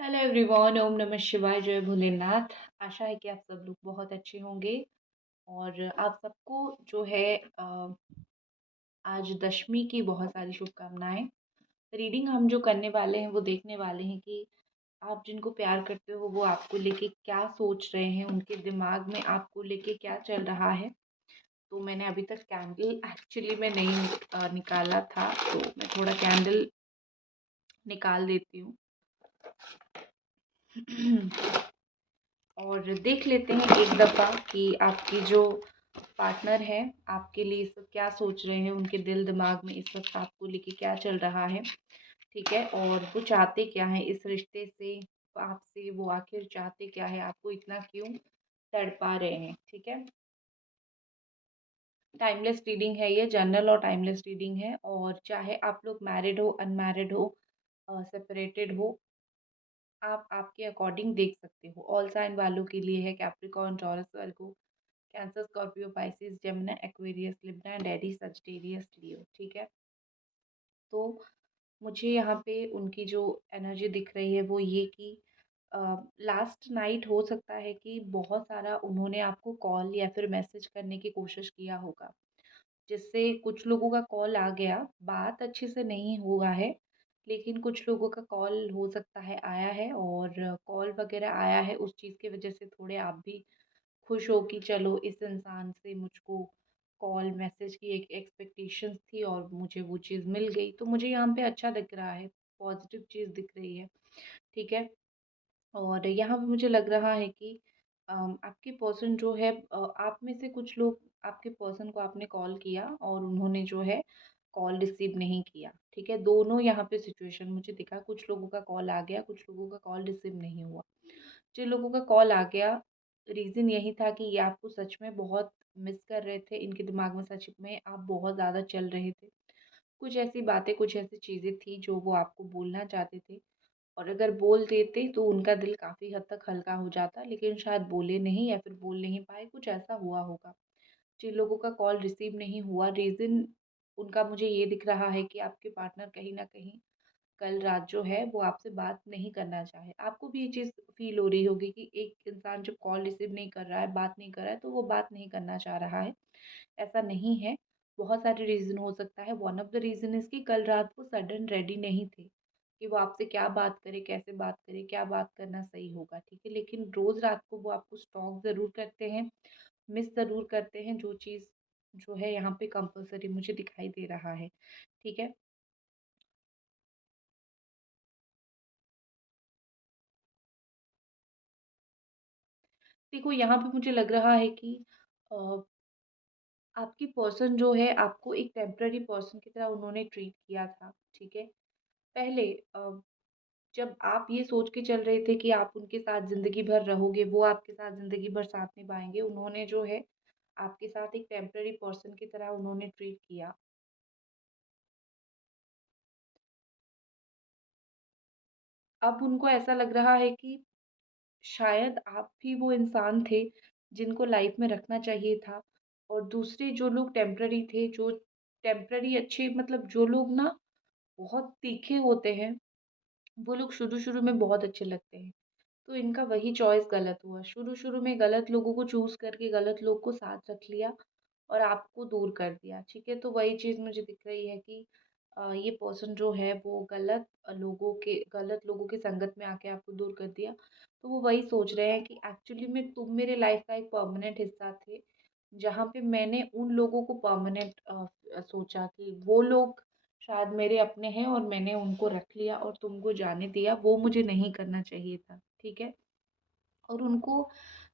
Hello everyone, ओम नमः शिवाय, जय भोलेनाथ। आशा है कि आप सब लोग बहुत अच्छे होंगे और आप सबको जो है आज दशमी की बहुत सारी शुभकामनाएं। रीडिंग हम जो करने वाले हैं वो देखने वाले हैं कि आप जिनको प्यार करते हो वो आपको लेके क्या सोच रहे हैं, उनके दिमाग में आपको लेके क्या चल रहा है। तो मैंने अभी तक कैंडल एक्चुअली में नहीं निकाला था, तो मैं थोड़ा कैंडल निकाल देती हूँ। और देख लेते हैं एक दफ़ा कि आपकी जो पार्टनर है आपके लिए इस वक्त क्या सोच रहे हैं, उनके दिल दिमाग में इस वक्त आपको लेके क्या चल रहा है। ठीक है, और वो चाहते क्या है इस रिश्ते से आपसे, वो आखिर चाहते क्या है, आपको इतना क्यों तड़पा रहे हैं। ठीक है, टाइमलेस रीडिंग है ये, जनरल और टाइमलेस रीडिंग है। और चाहे आप लोग मैरिड हो, अनमैरिड हो, सेपरेटेड हो, आप आपके अकॉर्डिंग देख सकते हो। ऑल साइन वालों के लिए है, Capricorn, Taurus, Virgo, Cancer, Scorpio, Pisces, Gemini, Aquarius, Libra and एडी, सजिटेरियस, लियो। ठीक है, तो मुझे यहाँ पे उनकी जो एनर्जी दिख रही है वो ये कि लास्ट नाइट हो सकता है कि बहुत सारा उन्होंने आपको कॉल या फिर मैसेज करने की कोशिश किया होगा, जिससे कुछ लोगों का कॉल आ गया, बात अच्छे से नहीं हुआ है, लेकिन कुछ लोगों का कॉल हो सकता है आया है। और कॉल वगैरह आया है उस चीज़ की वजह से थोड़े आप भी खुश हो कि चलो इस इंसान से मुझको कॉल मैसेज की एक एक्सपेक्टेशंस थी और मुझे वो चीज़ मिल गई, तो मुझे यहाँ पे अच्छा दिख रहा है, पॉजिटिव चीज़ दिख रही है। ठीक है, और यहाँ पे मुझे लग रहा है कि आपके पर्सन जो है, आप में से कुछ लोग, आपके पर्सन को आपने कॉल किया और उन्होंने जो है कॉल रिसीव नहीं किया। ठीक है, दोनों यहाँ पे सिचुएशन मुझे दिखा, कुछ लोगों का कॉल आ गया, कुछ लोगों का कॉल रिसीव नहीं हुआ। जिन लोगों का कॉल आ गया, रीज़न यही था कि ये आपको सच में बहुत मिस कर रहे थे, इनके दिमाग में सच में आप बहुत ज़्यादा चल रहे थे। कुछ ऐसी बातें, कुछ ऐसी चीज़ें थी जो वो आपको बोलना चाहते थे, और अगर बोल देते तो उनका दिल काफ़ी हद तक हल्का हो जाता, लेकिन शायद बोले नहीं या फिर बोल नहीं पाए, कुछ ऐसा हुआ होगा। जिन लोगों का कॉल रिसीव नहीं हुआ, रीज़न उनका मुझे ये दिख रहा है कि आपके पार्टनर कहीं न कहीं कल रात जो है वो आपसे बात नहीं करना चाहे। आपको भी ये चीज़ फ़ील हो रही होगी कि एक इंसान जब कॉल रिसीव नहीं कर रहा है, बात नहीं कर रहा है, तो वो बात नहीं करना चाह रहा है। ऐसा नहीं है, बहुत सारे रीज़न हो सकता है। One of the reason is कि कल रात वो सडन रेडी नहीं थे कि वो आपसे क्या बात करे, कैसे बात करे, क्या बात करना सही होगा। ठीक है, लेकिन रोज़ रात को वो आपको स्टॉक ज़रूर करते हैं, मिस ज़रूर करते हैं, जो चीज़ जो है यहाँ पे कंपल्सरी मुझे दिखाई दे रहा है। ठीक है, देखो यहाँ पे मुझे लग रहा है कि अ, आपकी पर्सन जो है आपको एक टेम्पररी पर्सन की तरह उन्होंने ट्रीट किया था। ठीक है, पहले जब आप ये सोच के चल रहे थे कि आप उनके साथ ज़िंदगी भर रहोगे, वो आपके साथ ज़िंदगी भर साथ निभाएँगे, उन्होंने जो है आपके साथ एक टेम्पररी पर्सन की तरह उन्होंने ट्रीट किया। अब उनको ऐसा लग रहा है कि शायद आप ही वो इंसान थे जिनको लाइफ में रखना चाहिए था, और दूसरे जो लोग टेम्पररी थे, जो टेम्पररी अच्छे, मतलब जो लोग ना बहुत तीखे होते हैं, वो लोग शुरू-शुरू में बहुत अच्छे लगते हैं। तो इनका वही चॉइस गलत हुआ। शुरू-शुरू में गलत लोगों को चूज़ करके गलत लोग को साथ रख लिया और आपको दूर कर दिया। ठीक है? तो वही चीज़ मुझे दिख रही है कि ये पर्सन जो है वो गलत लोगों की संगत में आके आपको दूर कर दिया। तो वो वही सोच रहे हैं कि एक्चुअली में तुम मेरे लाइफ़ का एक परमानेंट हिस्सा थे, जहाँ पे मैंने उन लोगों को परमानेंट सोचा कि वो लोग शायद मेरे अपने हैं और मैंने उनको रख लिया और तुमको जाने दिया, वो मुझे नहीं करना चाहिए था। ठीक है? और उनको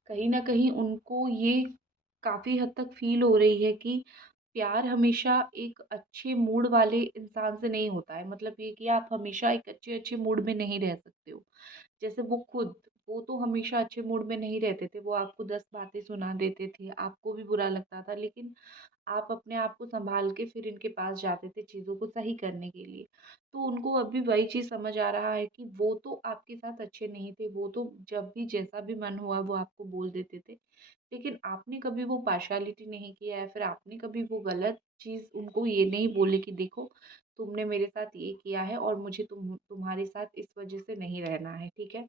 कहीं न कहीं उनको ये काफ़ी हद तक फ़ील हो रही है कि प्यार हमेशा एक अच्छे मूड वाले इंसान से नहीं होता है। मतलब ये कि आप हमेशा एक अच्छे-अच्छे मूड में नहीं रह सकते हो। जैसे वो तो हमेशा अच्छे मूड में नहीं रहते थे, वो आपको 10 बातें सुना देते थे, आपको भी बुरा लगता था, लेकिन आप अपने आप को सँभाल के फिर इनके पास जाते थे चीज़ों को सही करने के लिए। तो उनको अभी वही चीज़ समझ आ रहा है कि वो तो आपके साथ अच्छे नहीं थे, वो तो जब भी जैसा भी मन हुआ वो आपको बोल देते थे। लेकिन आपने कभी वो पार्शियलिटी नहीं किया, या फिर आपने कभी वो गलत चीज़ उनको ये नहीं बोली कि देखो तुमने मेरे साथ ये किया है और मुझे तुम्हारे साथ इस वज़ह से नहीं रहना है, ठीक है?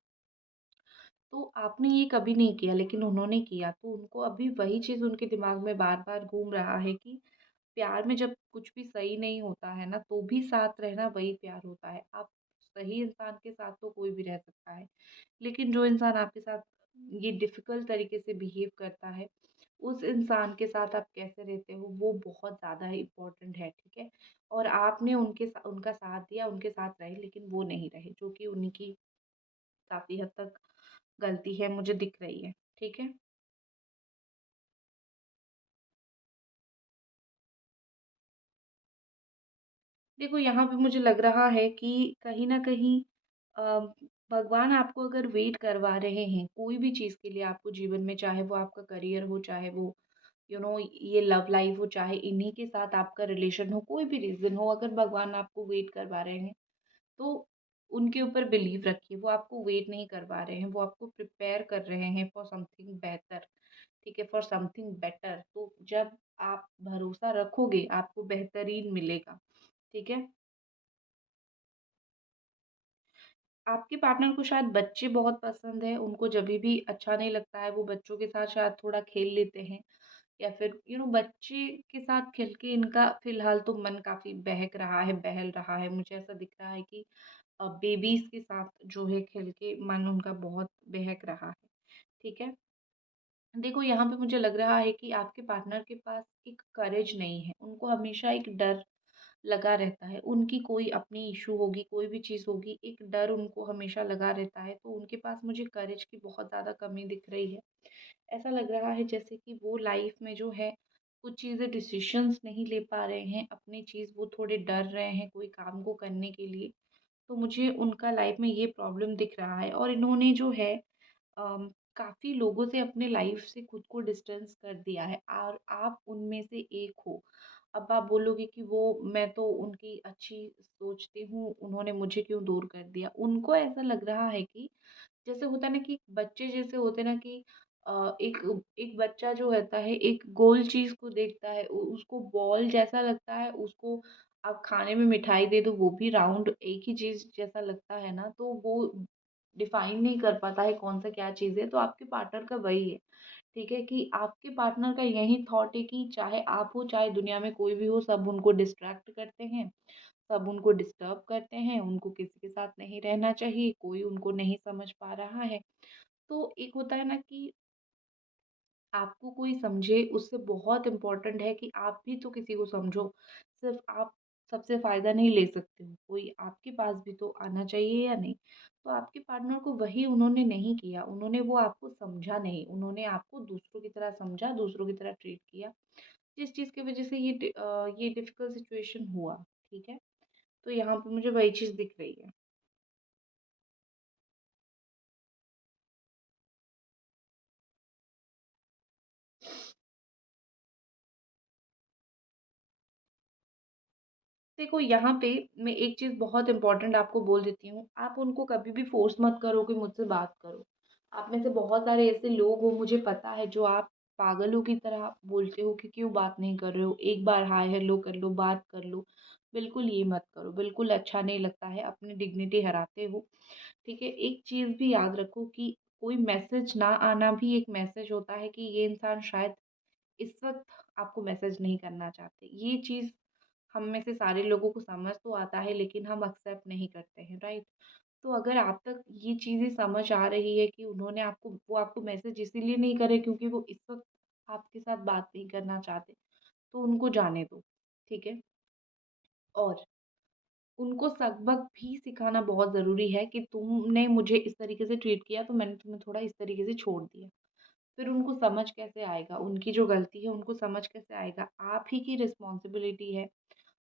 तो आपने ये कभी नहीं किया लेकिन उन्होंने किया, तो उनको अभी वही चीज़ उनके दिमाग में बार-बार घूम रहा है कि प्यार में जब कुछ भी सही नहीं होता है ना, तो भी साथ रहना वही प्यार होता है। आप सही इंसान के साथ तो कोई भी रह सकता है, लेकिन जो इंसान आपके साथ ये डिफ़िकल्ट तरीके से बिहेव करता है, उस इंसान के साथ आप कैसे रहते हो, वो बहुत ज़्यादा इम्पोर्टेंट है, ठीक है? और आपने उनका साथ दिया, उनके साथ रहे, लेकिन वो नहीं रहे, जो कि उनकी काफ़ी हद तक गलती है, मुझे दिख रही है, ठीक है? देखो, यहाँ पे मुझे लग रहा है कि कहीं न कहीं अ, भगवान आपको अगर वेट करवा रहे हैं, कोई भी चीज़ के लिए आपको जीवन में, चाहे वो आपका करियर हो, चाहे वो ये लव लाइफ़ हो, चाहे इन्हीं के साथ आपका रिलेशन हो, कोई भी रीज़न हो, अगर भगवान आपको वेट करवा रहे हैं, तो उनके ऊपर बिलीव रखिए। वो आपको वेट नहीं करवा रहे हैं, वो आपको प्रिपेयर कर रहे हैं फॉर समथिंग बेहतर, ठीक है? For something better. तो जब आप भरोसा रखोगे, आपको बेहतरीन मिलेगा, ठीक है? आपके पार्टनर को शायद बच्चे बहुत पसंद है, उनको जभी भी अच्छा नहीं लगता है, वो बच्चों के साथ शायद थोड़ा खेल लेते हैं या फिर बच्चे के साथ खेल के इनका फ़िलहाल तो मन काफ़ी बहक रहा है, बहल रहा है। मुझे ऐसा दिख रहा है कि बेबीज़ के साथ जो है खेल के मन उनका बहुत बहक रहा है, ठीक है? देखो, यहाँ पे मुझे लग रहा है कि आपके पार्टनर के पास एक करेज नहीं है, उनको हमेशा एक डर लगा रहता है। उनकी कोई अपनी इश्यू होगी, कोई भी चीज़ होगी, एक डर उनको हमेशा लगा रहता है, तो उनके पास मुझे करेज की बहुत ज़्यादा कमी दिख रही है। ऐसा लग रहा है जैसे कि वो लाइफ़ में जो है, कुछ चीज़ें डिसीज़न्स नहीं ले पा रहे हैं, अपनी चीज़ वो थोड़े डर रहे हैं कोई काम को करने के लिए। तो मुझे उनका लाइफ़ में ये प्रॉब्लम दिख रहा है और इन्होंने जो है काफ़ी लोगों से अपने लाइफ से खुद को डिस्टेंस कर दिया है और आप उनमें से एक हो। अब आप बोलोगे कि वो मैं तो उनकी अच्छी सोचती हूँ, उन्होंने मुझे क्यों दूर कर दिया? उनको ऐसा लग रहा है कि जैसे होता है ना कि बच्चे जैसे होते हैं ना कि एक एक बच्चा जो रहता है एक गोल चीज़ को देखता है, उसको बॉल जैसा लगता है, उसको आप खाने में मिठाई दे दो वो भी राउंड एक ही चीज़ जैसा लगता है ना, तो वो डिफाइन नहीं कर पाता है कौन-सा क्या चीज़ है, तो आपके पार्टनर का वही है, ठीक है? कि आपके पार्टनर का यही थॉट है कि चाहे आप हो, चाहे दुनिया में कोई भी हो, सब उनको डिस्ट्रैक्ट करते हैं, सब उनको डिस्टर्ब करते हैं, उनको किसी के साथ नहीं रहना चाहिए, कोई उनको नहीं समझ पा रहा है। तो एक होता है ना कि आपको कोई समझे उससे बहुत इम्पोर्टेंट है कि आप भी तो किसी को समझो। सिर्फ़ आप सबसे फ़ायदा नहीं ले सकते हो, कोई आपके पास भी तो आना चाहिए या नहीं? तो आपके पार्टनर को वही उन्होंने नहीं किया, उन्होंने वो आपको समझा नहीं, उन्होंने आपको दूसरों की तरह समझा, दूसरों की तरह ट्रीट किया, जिस चीज़ की वज़ह से ये डिफ़िकल्ट सिचुएशन हुआ, ठीक है? तो यहाँ पे मुझे वही चीज़ दिख रही है। देखो, यहाँ पे मैं एक चीज़ बहुत इम्पोर्टेंट आपको बोल देती हूँ, आप उनको कभी भी फ़ोर्स मत करो कि मुझसे बात करो। आप में से बहुत सारे ऐसे लोग हो मुझे पता है जो आप पागलों की तरह बोलते हो कि क्यों बात नहीं कर रहे हो, एक बार हाय हेलो कर लो, बात कर लो। बिल्कुल ये मत करो, बिल्कुल अच्छा नहीं लगता है, अपनी डिग्निटी हराते हो, ठीक है? एक चीज़ भी याद रखो कि कोई मैसेज ना आना भी एक मैसेज होता है कि ये इंसान शायद इस वक़्त आपको मैसेज नहीं करना चाहते। ये चीज़ हम में से सारे लोगों को समझ तो आता है लेकिन हम एक्सेप्ट नहीं करते हैं, राइट? तो अगर आप तक ये चीज़ें समझ आ रही है कि वो आपको मैसेज इसीलिए नहीं करे क्योंकि वो इस वक़्त आपके साथ बात नहीं करना चाहते, तो उनको जाने दो, ठीक है? और उनको सबक भी सिखाना बहुत ज़रूरी है कि तुमने मुझे इस तरीके से ट्रीट किया तो मैंने तुम्हें थोड़ा इस तरीके से छोड़ दिया। फिर उनको समझ कैसे आएगा? उनकी जो गलती है उनको समझ कैसे आएगा? आप ही की रिस्पॉन्सिबिलिटी है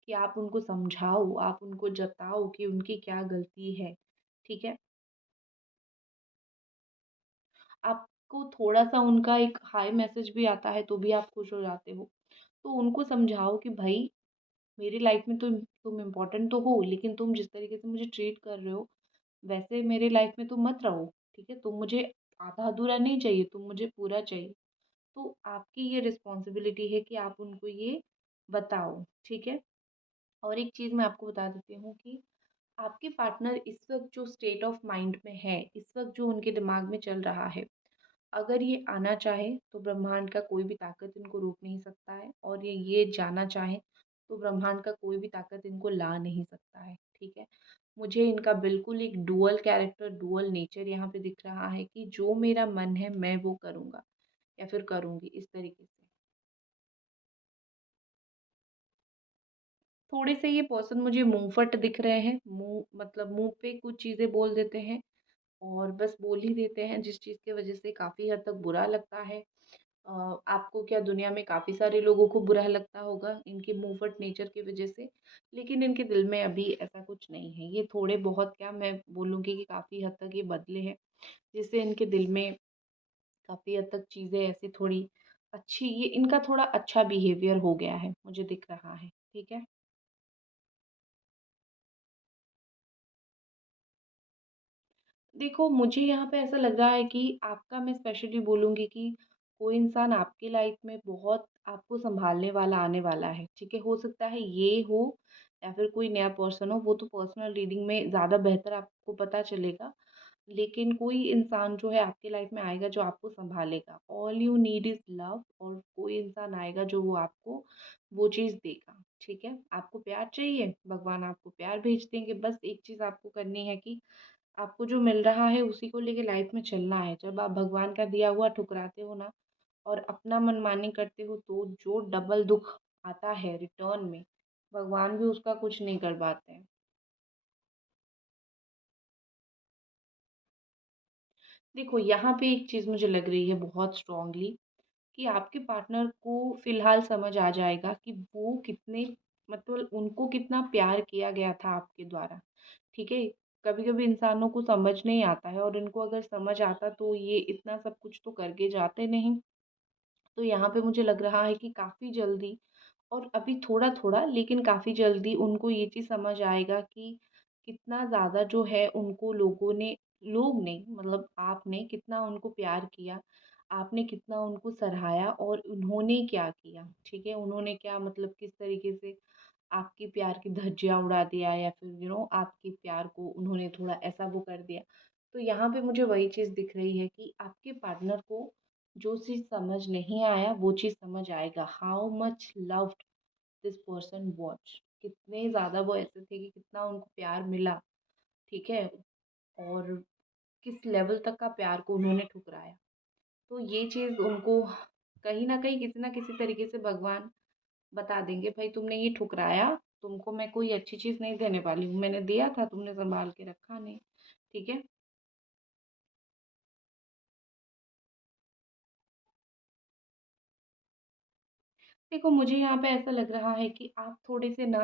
कि आप उनको समझाओ, आप उनको जताओ कि उनकी क्या गलती है, ठीक है? आपको थोड़ा-सा उनका एक हाय मैसेज भी आता है तो भी आप खुश हो जाते हो। तो उनको समझाओ कि भई मेरी लाइफ़ में तुम इम्पोर्टेंट तो हो, लेकिन तुम जिस तरीके से मुझे ट्रीट कर रहे हो, वैसे मेरे लाइफ़ में तुम मत रहो, ठीक है? तुम मुझे आधा-अधूरा नहीं चाहिए, तुम मुझे पूरा चाहिए। तो आपकी ये रिस्पॉन्सिबिलिटी है कि आप उनको ये बताओ, ठीक है? और एक चीज़ मैं आपको बता देती हूँ कि आपके पार्टनर इस वक़्त जो स्टेट ऑफ माइंड में है, इस वक़्त जो उनके दिमाग में चल रहा है, अगर ये आना चाहे तो ब्रह्मांड का कोई भी ताकत इनको रोक नहीं सकता है, और ये जाना चाहे तो ब्रह्मांड का कोई भी ताकत इनको ला नहीं सकता है, ठीक है? मुझे इनका बिल्कुल एक डुअल कैरेक्टर, डुअल नेचर यहाँ पे दिख रहा है कि जो मेरा मन है मैं वो करूँगा या फिर करूँगी, इस तरीके से। थोड़े से ये पर्सन मुझे मुँहफट दिख रहे हैं, मुँह मतलब मुँह पे कुछ चीज़ें बोल देते हैं और बस बोल ही देते हैं, जिस चीज़ की वज़ह से काफ़ी हद तक बुरा लगता है। आपको क्या, दुनिया में काफ़ी सारे लोगों को बुरा लगता होगा इनके मुँहफट नेचर की वज़ह से, लेकिन इनके दिल में अभी ऐसा कुछ नहीं है। ये थोड़े बहुत क्या, मैं बोलूँगी कि काफ़ी हद तक ये बदले हैं, जिससे इनके दिल में काफ़ी हद तक चीज़ें ऐसी थोड़ी अच्छी, ये इनका थोड़ा अच्छा बिहेवियर हो गया है, मुझे दिख रहा है। ठीक है? देखो, मुझे यहाँ पे ऐसा लग रहा है कि आपका, मैं स्पेशली बोलूँगी कि कोई इंसान आपकी लाइफ़ में बहुत आपको सँभालने वाला आने वाला है, ठीक है? हो सकता है ये हो या फिर कोई नया पर्सन हो, वो तो पर्सनल रीडिंग में ज़्यादा बेहतर आपको पता चलेगा। लेकिन कोई इंसान जो है आपकी लाइफ़ में आएगा जो आपको सँभालेगा। All you need is love, और कोई इंसान आएगा जो वो आपको वो चीज़ देगा, ठीक है? आपको प्यार चाहिए, भगवान आपको प्यार भेज देंगे। बस एक चीज़ आपको करनी है कि आपको जो मिल रहा है उसी को लेके लाइफ में चलना है। जब आप भगवान का दिया हुआ ठुकराते हो ना और अपना मनमानी करते हो, तो जो डबल दुःख आता है रिटर्न में, भगवान भी उसका कुछ नहीं कर पाते हैं। देखो, यहाँ पे एक चीज़ मुझे लग रही है बहुत स्ट्रॉन्गली, कि आपके पार्टनर को फ़िलहाल समझ आ जाएगा कि वो कितने, मतलब उनको कितना प्यार किया गया था आपके द्वारा, ठीक है? कभी-कभी इंसानों को समझ नहीं आता है, और इनको अगर समझ आता तो ये इतना सब कुछ तो करके जाते नहीं। तो यहाँ पे मुझे लग रहा है कि काफ़ी जल्दी, और अभी थोड़ा-थोड़ा, लेकिन काफ़ी जल्दी उनको ये चीज़ समझ आएगा कि कितना ज़्यादा जो है उनको लोगों ने, लोग नहीं मतलब आपने कितना उनको प्यार किया, आपने कितना उनको सराहाया, और उन्होंने क्या किया, ठीक है? उन्होंने क्या, मतलब किस तरीके से आपके प्यार की धज्जियाँ उड़ा दिया, या फिर आपके प्यार को उन्होंने थोड़ा ऐसा वो कर दिया। तो यहाँ पे मुझे वही चीज़ दिख रही है कि आपके पार्टनर को जो चीज़ समझ नहीं आया वो चीज़ समझ आएगा। How much loved this person was, कितने ज़्यादा वो ऐसे थे कि कितना उनको प्यार मिला, ठीक है? और किस लेवल तक का प्यार को उन्होंने ठुकराया। तो ये चीज़ उनको कहीं न कहीं, किसी न किसी तरीके से भगवान बता देंगे, भाई तुमने ये ठुकराया, तुमको मैं कोई अच्छी चीज़ नहीं देने वाली हूँ। मैंने दिया था, तुमने सँभाल के रखा नहीं, ठीक है? देखो, मुझे यहाँ पे ऐसा लग रहा है कि आप थोड़े से ना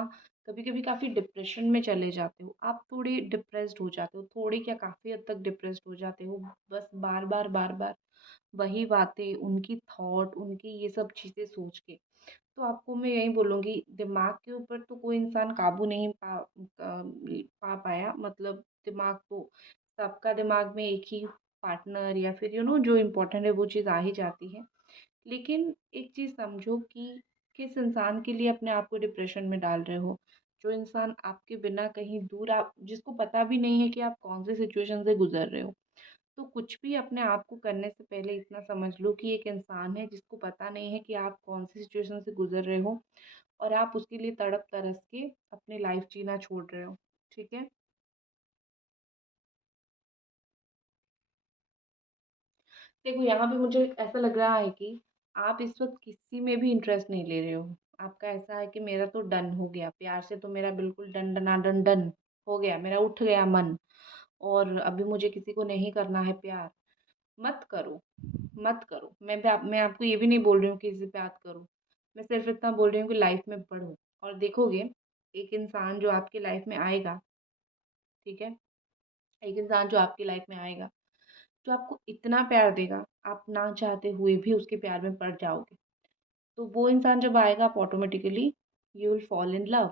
कभी-कभी काफ़ी डिप्रेशन में चले जाते हो। आप थोड़े डिप्रेस्ड हो जाते हो, थोड़े क्या काफ़ी हद तक डिप्रेस्ड हो जाते हो। बस बार-बार, बार-बार वही बातें, उनकी थॉट, उनकी ये सब चीज़ें सोच के। तो आपको मैं यही बोलूँगी, दिमाग के ऊपर तो कोई इंसान काबू नहीं पा पाया, मतलब दिमाग तो सबका, दिमाग में एक ही पार्टनर या फिर जो इम्पोर्टेंट है वो चीज़ आ ही जाती है। लेकिन एक चीज़ समझो कि किस इंसान के लिए अपने आप को डिप्रेशन में डाल रहे हो। जो इंसान आपके बिना कहीं दूर, आप जिसको पता भी नहीं है कि आप कौन-सी सिचुएशन से गुज़र रहे हो। तो कुछ भी अपने आप को करने से पहले इतना समझ लो कि एक इंसान है जिसको पता नहीं है कि आप कौन-सी सिचुएशन से गुज़र रहे हो, और आप उसके लिए तड़प-तरस के अपनी लाइफ़ जीना छोड़ रहे हो। ठीक है? देखो, यहाँ पे मुझे ऐसा लग रहा है कि आप इस वक़्त किसी में भी इंटरेस्ट नहीं ले रहे हो। आपका ऐसा है कि मेरा तो डन हो गया, प्यार से तो मेरा बिल्कुल डन डनाडन डन हो गया, मेरा उठ गया मन, और अभी मुझे किसी को नहीं करना है प्यार। मत करो, मत करो। मैं आपको ये भी नहीं बोल रही हूँ कि इसे बात करो। मैं सिर्फ़ इतना बोल रही हूँ कि लाइफ़ में बढ़ो, और देखोगे एक इंसान जो आपकी लाइफ़ में आएगा, ठीक है? एक इंसान जो आपकी लाइफ़ में आएगा, जो आपको इतना प्यार देगा, आप ना चाहते हुए भी उसके प्यार में पड़ जाओगे। तो वो इंसान जब आएगा, आप automatically you will fall in love.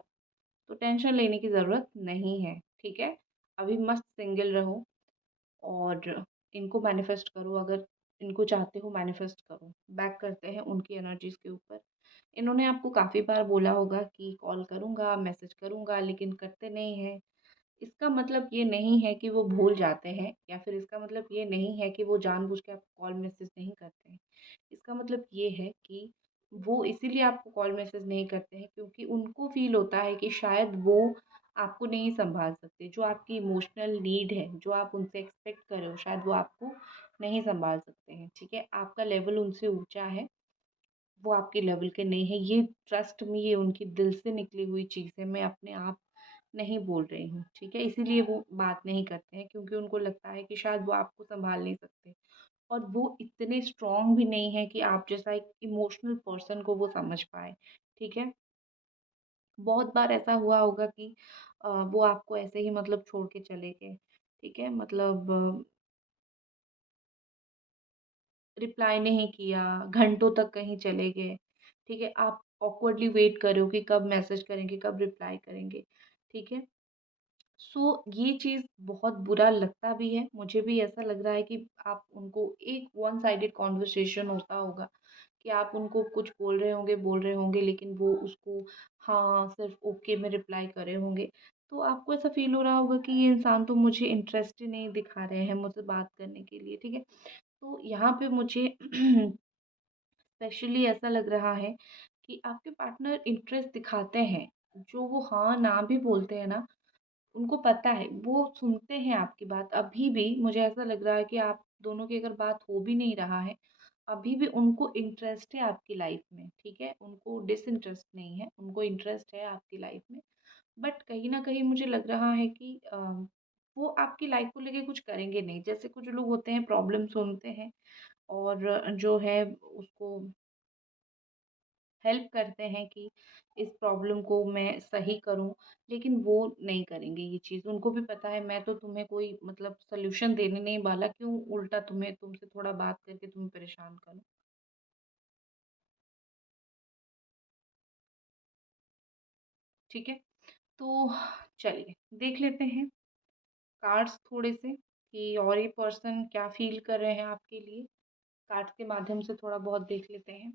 तो टेंशन लेने की ज़रूरत नहीं है, ठीक है? अभी मस्त सिंगल रहो, और इनको मैनिफेस्ट करो, अगर इनको चाहते हो मैनिफेस्ट करो। बैक करते हैं उनकी एनर्जीज़ के ऊपर। इन्होंने आपको काफ़ी बार बोला होगा कि कॉल करूँगा, मैसेज करूँगा, लेकिन करते नहीं हैं। इसका मतलब ये नहीं है कि वो भूल जाते हैं या फिर इसका मतलब ये नहीं है कि वो जानबूझ के आपको कॉल मैसेज नहीं करते हैं। इसका मतलब ये है कि वो इसीलिए आपको कॉल मैसेज नहीं करते हैं क्योंकि उनको फ़ील होता है कि शायद वो आपको नहीं सँभाल सकते। जो आपकी इमोशनल नीड है, जो आप उनसे एक्सपेक्ट कर रहे हो, शायद वो आपको नहीं सँभाल सकते हैं, ठीक है? आपका लेवल उनसे ऊँचा है, वो आपके लेवल के नहीं है। ये ट्रस्ट मी, ये उनकी दिल से निकली हुई चीज़ है, मैं अपने आप नहीं बोल रही हूँ, ठीक है? इसीलिए वो बात नहीं करते हैं क्योंकि उनको लगता है कि शायद वो आपको सँभाल नहीं सकते और वो इतने स्ट्रॉन्ग भी नहीं है कि आप जैसा एक इमोशनल पर्सन को वो समझ पाएँ, ठीक है? बहुत बार ऐसा हुआ होगा कि वो आपको ऐसे ही मतलब छोड़ के चले गए, ठीक है? मतलब रिप्लाई नहीं किया, घंटों तक कहीं चले गए, ठीक है? आप ऑकवर्डली वेट कर रहे हो कि कब मैसेज करेंगे, कब रिप्लाई करेंगे, ठीक है? ये चीज़ बहुत बुरा लगता भी है, मुझे भी ऐसा लग रहा है कि आप उनको एक वन साइडेड कन्वर्सेशन होता होगा कि आप उनको कुछ बोल रहे होंगे लेकिन वो उसको हाँ, सिर्फ़ ओके में रिप्लाई कर रहे होंगे। तो आपको ऐसा फ़ील हो रहा होगा कि ये इंसान तो मुझे इंटरेस्ट ही नहीं दिखा रहे हैं मुझसे बात करने के लिए, ठीक है? तो यहाँ पे मुझे स्पेशली ऐसा लग रहा है कि आपके पार्टनर इंटरेस्ट दिखाते हैं, जो वो हाँ, ना भी बोलते हैं ना, उनको पता है, वो सुनते हैं आपकी बात। अभी भी मुझे ऐसा लग रहा है कि आप दोनों की अगर बात हो भी नहीं रहा है, अभी भी उनको इंटरेस्ट है आपकी लाइफ़ में, ठीक है? उनको डिसइंटरेस्ट नहीं है, उनको इंटरेस्ट है आपकी लाइफ़ में। बट कहीं न कहीं मुझे लग रहा है कि वो आपकी लाइफ़ को लेके कुछ करेंगे नहीं। जैसे कुछ लोग होते हैं प्रॉब्लम सुनते हैं और जो है उसको हेल्प करते हैं कि इस प्रॉब्लम को मैं सही करूँ, लेकिन वो नहीं करेंगे ये चीज़। उनको भी पता है मैं तो तुम्हें कोई मतलब सॉल्यूशन देने नहीं वाला, क्यों उल्टा तुमसे थोड़ा बात करके तुम्हें परेशान करूँ, ठीक है? तो चलिए देख लेते हैं कार्ड्स थोड़े से कि और ये पर्सन क्या फ़ील कर रहे हैं आपके लिए। कार्ड्स के माध्यम से थोड़ा बहुत देख लेते हैं।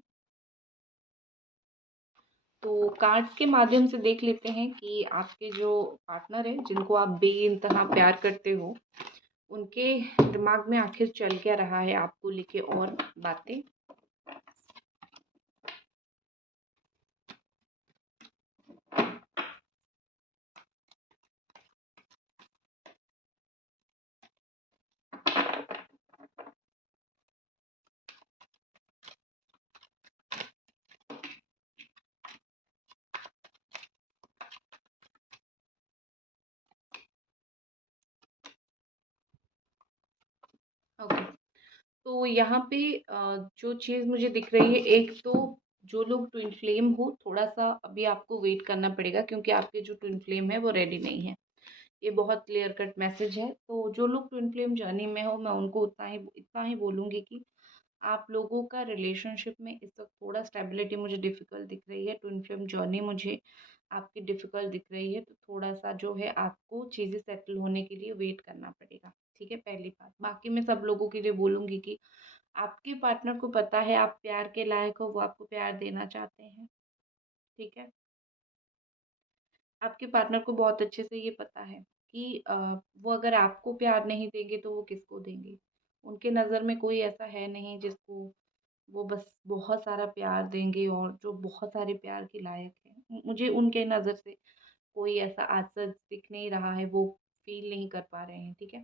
तो कार्ड्स के माध्यम से देख लेते हैं कि आपके जो पार्टनर हैं, जिनको आप बेइंतहा प्यार करते हो, उनके दिमाग में आखिर चल क्या रहा है आपको लेके और बातें। ओके, तो यहाँ पे जो चीज़ मुझे दिख रही है, एक तो जो लोग ट्विन फ्लेम हो, थोड़ा-सा अभी आपको वेट करना पड़ेगा क्योंकि आपके जो ट्विन फ्लेम है वो रेडी नहीं है। ये बहुत क्लियर कट मैसेज है। तो जो लोग ट्विन फ्लेम जर्नी में हो, मैं उनको इतना ही बोलूँगी कि आप लोगों का रिलेशनशिप में इस वक़्त थोड़ा स्टेबिलिटी मुझे डिफ़िकल्ट दिख रही है, ट्विन फ्लेम जर्नी मुझे आपकी डिफ़िकल्ट दिख रही है, तो थोड़ा-सा जो है आपको चीज़ें सेटल होने के लिए वेट करना पड़ेगा, ठीक है? पहली बात। बाकी मैं सब लोगों के लिए बोलूँगी कि आपके पार्टनर को पता है आप प्यार के लायक हो, वो आपको प्यार देना चाहते हैं, ठीक है? आपके पार्टनर को बहुत अच्छे से ये पता है कि वो अगर आपको प्यार नहीं देंगे तो वो किसको देंगे। उनके नज़र में कोई ऐसा है नहीं जिसको वो बस बहुत सारा प्यार देंगे और जो बहुत सारे प्यार के लायक है। मुझे उनके नज़र से कोई ऐसा आज तक दिख नहीं रहा है, वो फ़ील नहीं कर पा रहे हैं, ठीक है?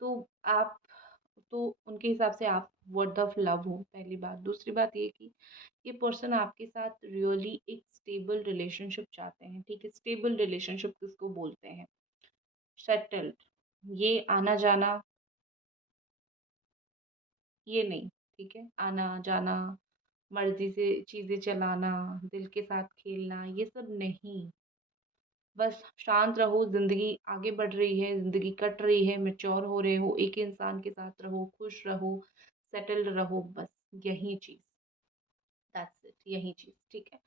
तो आप तो उनके हिसाब से आप वर्थ ऑफ लव हो, पहली बात। दूसरी बात ये कि ये पर्सन आपके साथ रियली एक स्टेबल रिलेशनशिप चाहते हैं, ठीक है? स्टेबल रिलेशनशिप किसको बोलते हैं? सेटल्ड। ये आना-जाना ये नहीं, ठीक है? आना-जाना, मर्ज़ी से चीज़ें चलाना, दिल के साथ खेलना, ये सब नहीं। बस शांत रहो, ज़िंदगी आगे बढ़ रही है, ज़िंदगी कट रही है, मैच्योर हो रहे हो, एक ही इंसान के साथ रहो, खुश रहो, सेटल्ड रहो, बस यही चीज़, दैट्स इट, यही चीज़, ठीक है?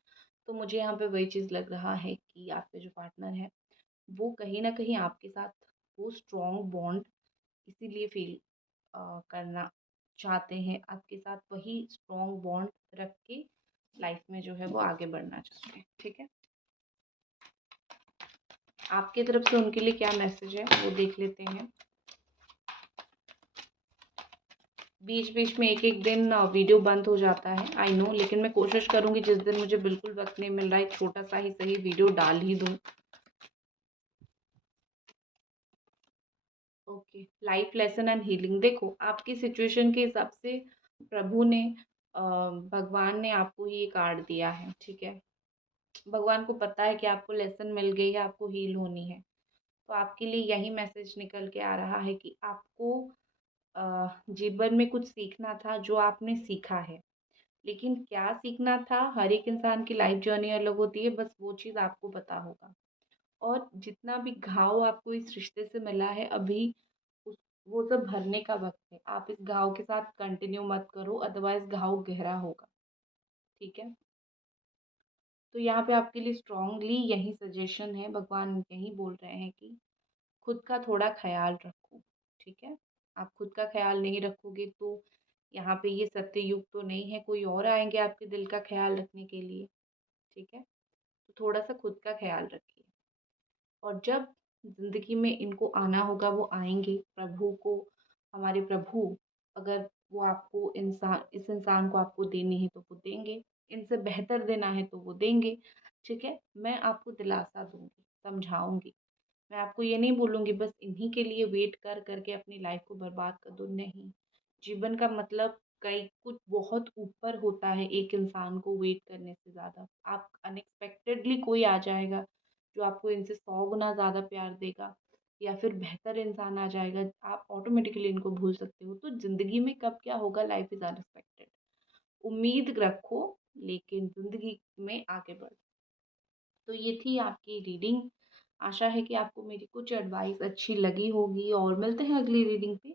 तो मुझे यहाँ पे वही चीज़ लग रहा है कि आपके जो पार्टनर है, वो कहीं न कहीं आपके साथ वो स्ट्रॉन्ग बॉन्ड इसीलिए फ़ील करना चाहते हैं, आपके साथ वही स्ट्रॉन्ग बॉन्ड रख के लाइफ में जो है वो आगे बढ़ना चाहते हैं। ठीक है, आपकी तरफ से उनके लिए क्या मैसेज है वो देख लेते हैं। बीच बीच में एक एक दिन वीडियो बंद हो जाता है, आई नो, लेकिन मैं कोशिश करूंगी जिस दिन मुझे बिल्कुल वक्त नहीं मिल रहा है एक छोटा सा ही सही वीडियो डाल ही दूं। Okay, life lesson and healing. देखो, आपकी सिचुएशन के हिसाब से प्रभु ने भगवान ने आपको ये कार्ड दिया है। ठीक है, भगवान को पता है कि आपको लेसन मिल गई है, आपको हील होनी है। तो आपके लिए यही मैसेज निकल के आ रहा है कि आपको जीवन में कुछ सीखना था जो आपने सीखा है। लेकिन क्या सीखना था, हर एक इंसान की लाइफ जर्नी अलग होती है, बस वो चीज़ आपको पता होगा। और जितना भी घाव आपको इस रिश्ते से मिला है अभी, उस वो सब भरने का वक्त है। आप इस घाव के साथ कंटिन्यू मत करो, अदरवाइज घाव गहरा होगा। ठीक है, तो यहाँ पे आपके लिए स्ट्रांगली यही सजेशन है, भगवान यही बोल रहे हैं कि खुद का थोड़ा ख्याल रखो। ठीक है, आप खुद का ख्याल नहीं रखोगे तो यहाँ पे ये सत्य युग तो नहीं है, कोई और आएंगे आपके दिल का ख्याल रखने के लिए। ठीक है, तो थोड़ा सा खुद का ख्याल रखिए। और जब ज़िंदगी में इनको आना होगा वो आएँगे। प्रभु को, हमारे प्रभु, अगर वो आपको इस इंसान को आपको देनी है तो वो देंगे, इनसे बेहतर देना है तो वो देंगे। ठीक है? मैं आपको दिलासा दूँगी, समझाऊँगी। मैं आपको ये नहीं बोलूँगी बस इन्हीं के लिए वेट कर कर के अपनी लाइफ़ को बर्बाद कर दो, नहीं। जीवन का मतलब कई कुछ बहुत ऊपर होता है एक इंसान को वेट करने से ज़्यादा। आप अनएक्सपेक्टेडली कोई आ जाएगा जो आपको इनसे 100 गुना ज़्यादा प्यार देगा, या फिर बेहतर इंसान आ जाएगा, आप ऑटोमेटिकली इनको भूल सकते हो। तो ज़िंदगी में कब क्या होगा, लाइफ़ इज़ अनएक्सपेक्टेड। उम्मीद रखो, लेकिन ज़िंदगी में आगे बढ़ो। तो ये थी आपकी रीडिंग। आशा है कि आपको मेरी कुछ एडवाइस अच्छी लगी होगी, और मिलते हैं अगली रीडिंग पे।